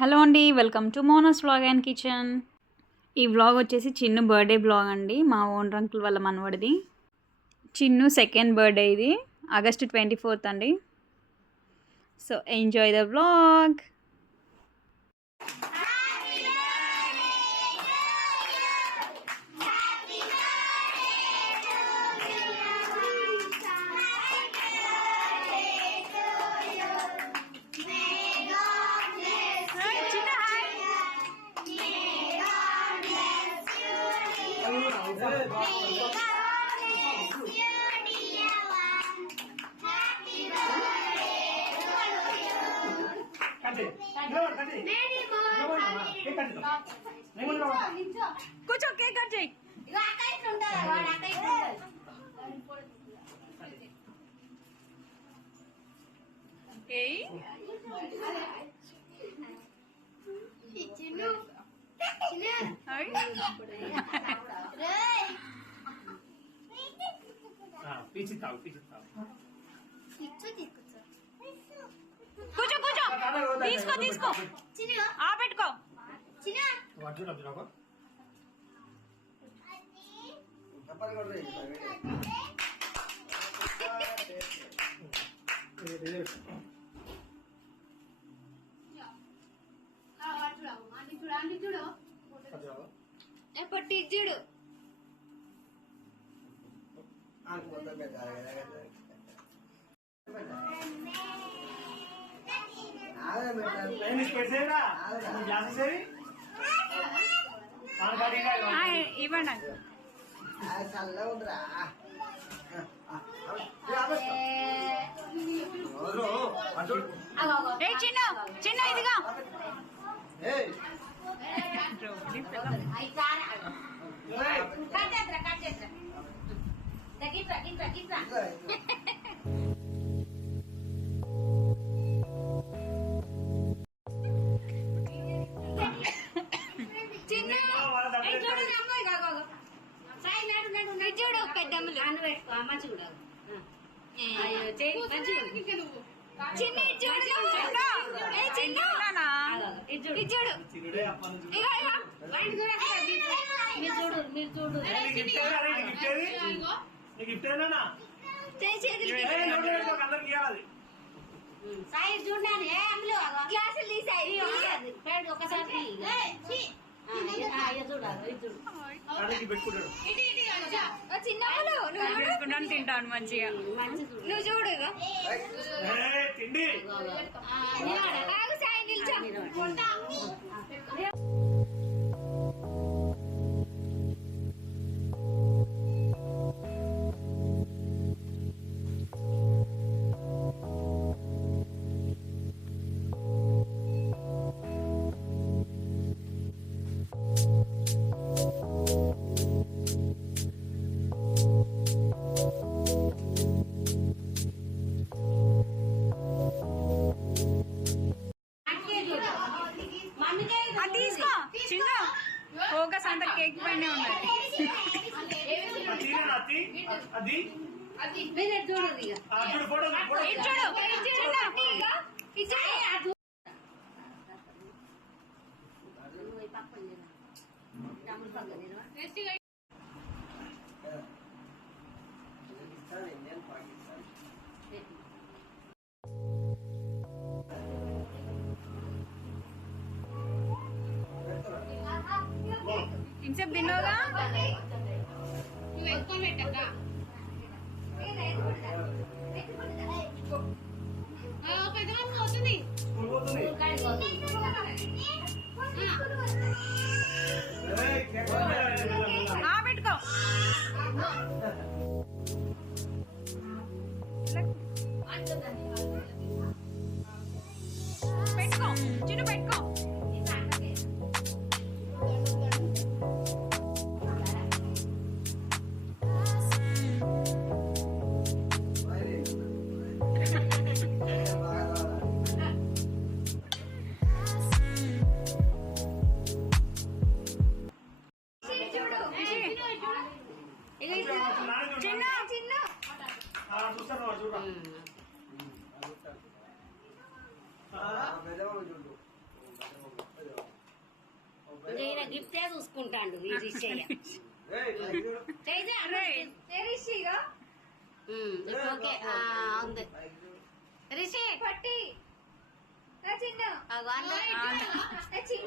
Hello అండి, welcome to Mona's vlog and kitchen. ఈ vlog వచ్చేసి చిన్ను బర్త్డే వ్లాగ్ అండి. మా ఓన్ అంకుల్ వాళ్ళ మనవడిది. చిన్ను సెకండ్ బర్త్డే ఇది, ఆగస్ట్ 24th అండి. So enjoy the vlog. కూర్చో, కేక్ కట్ చేయి. కూర్చో కూర్చో, తీసుకో తీసుకో, ఆ పెట్టుకో. పొట్టి చూడు. ఇవ్వండి. చిన్న చిన్న ఇదిగా చూడు పెద్దమ్మలు అన్న పెట్టుకో. అమ్మ చూడు, సాయి చూడండి గ్లాసులు తీసాయి ఒకసారి చిన్న తింటాను మంచిగా. నువ్వు చూడు సాయి నిల్చో. ఫోకస్ అంతా కేక్ పైనే ఉన్నది. ఇంసేపు తిన్నావుగా. పెట్టుకో పెట్టుకో చిన్న పెట్టుకో. ఆయన గిఫ్టే చూసుకుంటాడు ఈ రిషయ్య. ఓకే ఉంది రిషి పట్టి చిన్న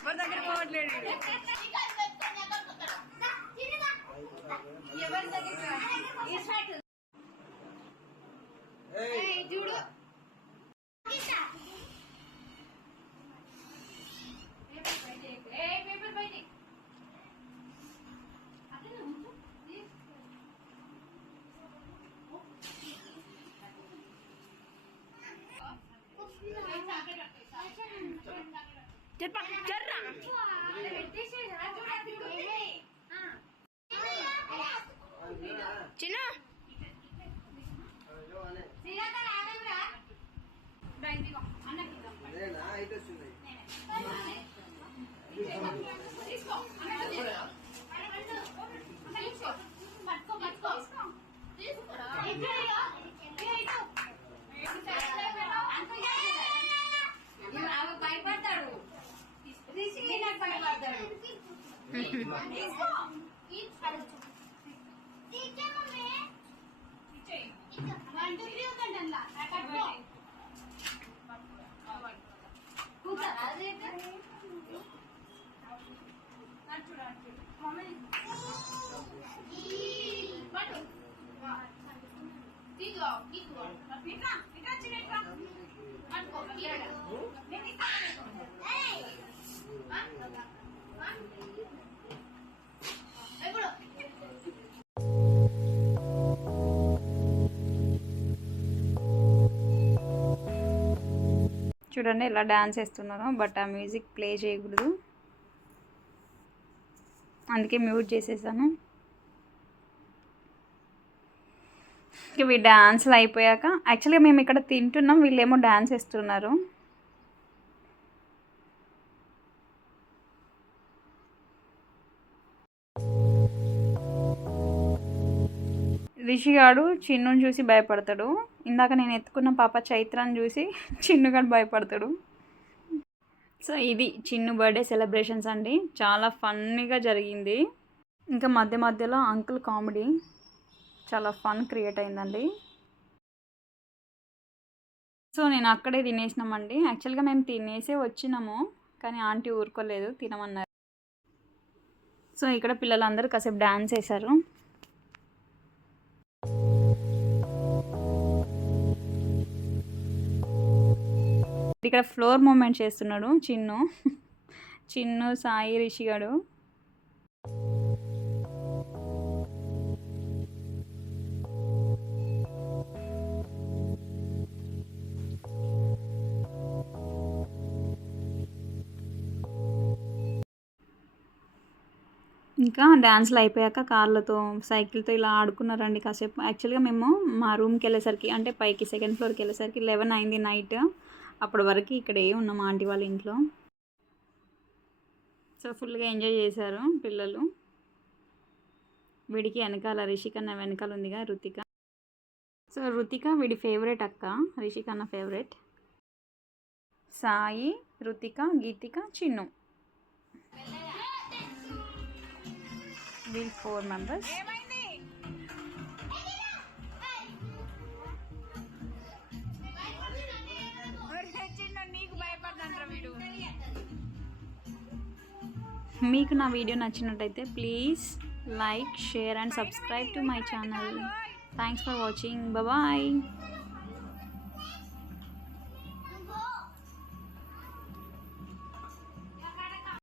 ఎవరి దగ్గర పోవట్లేదు. చూడు చిన్న భయపడతాడు భయపడతాడు చూడండి ఇలా డాన్స్ వేస్తున్నాను, బట్ ఆ మ్యూజిక్ ప్లే చేయకూడదు, అందుకే మ్యూట్ చేసేసాను. ఇవి డాన్స్లు అయిపోయాక యాక్చువల్గా మేము ఇక్కడ తింటున్నాం, వీళ్ళేమో డాన్స్ వేస్తున్నారు. రిషిగాడు చిన్నుని చూసి భయపడతాడు. ఇందాక నేను ఎత్తుకున్న పాప చైత్రాన్ని చూసి చిన్నుగాడు భయపడతాడు. సో ఇది చిన్ను బర్త్డే సెలబ్రేషన్స్ అండి, చాలా ఫన్నీగా జరిగింది. ఇంకా మధ్య మధ్యలో అంకుల్ కామెడీ చాలా ఫన్ క్రియేట్ అయిందండి. సో నేను అక్కడే తినేసినామండి. యాక్చువల్గా మేము తినేసే వచ్చినాము, కానీ ఆంటీ ఊరుకోలేదు, తినమన్నారు. సో ఇక్కడ పిల్లలందరూ కాసేపు డ్యాన్స్ వేశారు. ఇక్కడ ఫ్లోర్ మూమెంట్ చేస్తున్నాడు చిన్ను సాయి రిషిగాడు. ఇంకా డ్యాన్స్లు అయిపోయాక కార్లతో సైకిల్తో ఇలా ఆడుకున్నారండి కాసేపు. యాక్చువల్గా మేము మా రూమ్కి వెళ్ళేసరికి, అంటే పైకి సెకండ్ ఫ్లోర్కి వెళ్ళేసరికి 11 అయింది నైట్. అప్పటి వరకు ఇక్కడే ఉన్నాం ఆంటీ వాళ్ళ ఇంట్లో. సో ఫుల్గా ఎంజాయ్ చేశారు పిల్లలు. వీడికి వెనకాల రిషికన్న వెనకాల ఉందిగా రుతిక. సో రుతిక వీడి ఫేవరెట్ అక్క, రిషికన్న ఫేవరెట్. సాయి, రుతిక, గీతిక, చిన్ను, వీళ్ళు 4 మెంబర్స్. మీకు నా వీడియో నచ్చినట్టయితే please like share and subscribe to my channel. Thanks for watching. Bye.